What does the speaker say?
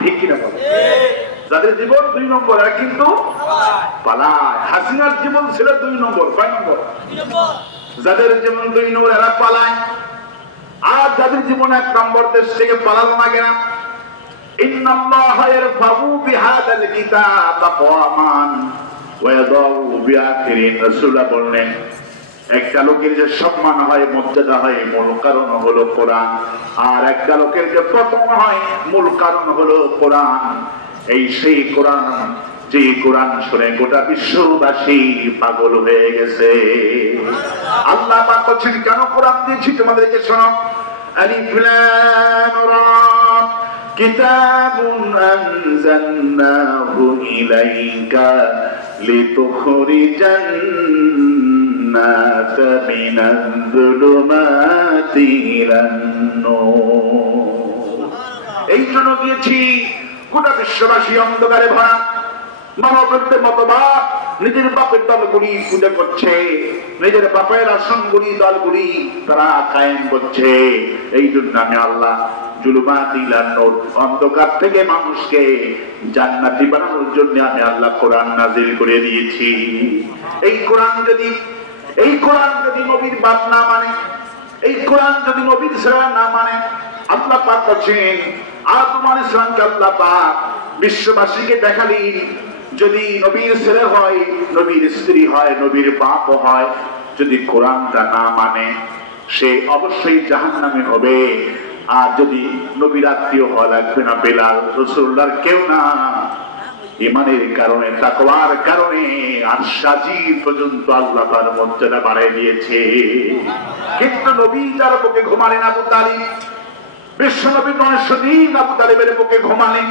ঠিক কিনা বলে? যাদের জীবন 2 নম্বর এরা কিন্তু পালায়। হাসিনার জীবন ছিল 2 নম্বর। কয় নম্বর? যাদের জীবন 2 নম্বর এরা পালায়। আর যাদের জীবন 1 নম্বর, দেশ থেকে পালানো লাগে না। ইন্নাল্লাহা ইয়ারফাউ বিহাদাল কিতাব আকওয়ামান ওয়া ইয়াদাউ বিআখিরিন। রাসূলুল্লাহ বললেন, একটা লোকের যে সম্মান হয়, মর্যাদা হয়, মূল কারণ হলো কোরআন। আর একটা লোকের যে পতন হয়, মূল কারণ হলো কোরআন। এই সেই কোরআন, যে কোরআন শুনে গোটা বিশ্ববাসী পাগল হয়ে গেছে। আল্লাহ পাক বলছেন, কেন কোরআন দিয়েছি তোমাদেরকে? শোনো, আলিফ লাম রা, কিতাবুন আনজালনাহু ইলাইকা লিতুখরিজান الناس من الظلمات إلى النور। এই জন্য দিয়েছি, গোটা বিশ্ববাসী অন্ধকারে ভরা, মানবের মতবাদ, নিজের বাপের দলগুলি পূজা করছে, নিজের বাপের আসনগুলি দলগুলি তারা কায়েম করছে। এই জন্য আমি আল্লাহ জুলুমাত ইলা নূর, অন্ধকার থেকে মানুষকে জান্নাতি বানানোর জন্য আমি আল্লাহ কোরআন নাযিল করে দিয়েছি। এই কোরআন যদি নবীর বাপ না মানে, এই কোরআন যদি নবীর ছেলে না মানে, আল্লাহ পাক বলেন, আদম আলাইহিস সালামকে আল্লাহ পাক বিশ্ববাসীকে দেখালি, যদি নবীর ছেলে হয়, নবীর স্ত্রী হয়, নবীর বাপ হয়, যদি কোরআনটা না মানে সে অবশ্যই জাহান্নামে হবে। আর যদি নবীর আত্মীয় হওয়া লাগবে না, বেলাল, রাসূলুল্লাহর কেউ না। ইমানের কারণে, তাকওয়ার কারণে আর সাজি পর্যন্ত আল্লাহ তার মর্যাদা বাড়ায় দিয়েছে। কিন্তু নবী যার বুকে ঘুমালেন আবু তালিব, বিশ্ব নবী 900 দিন আবু তালিবের বুকে ঘুমালেন।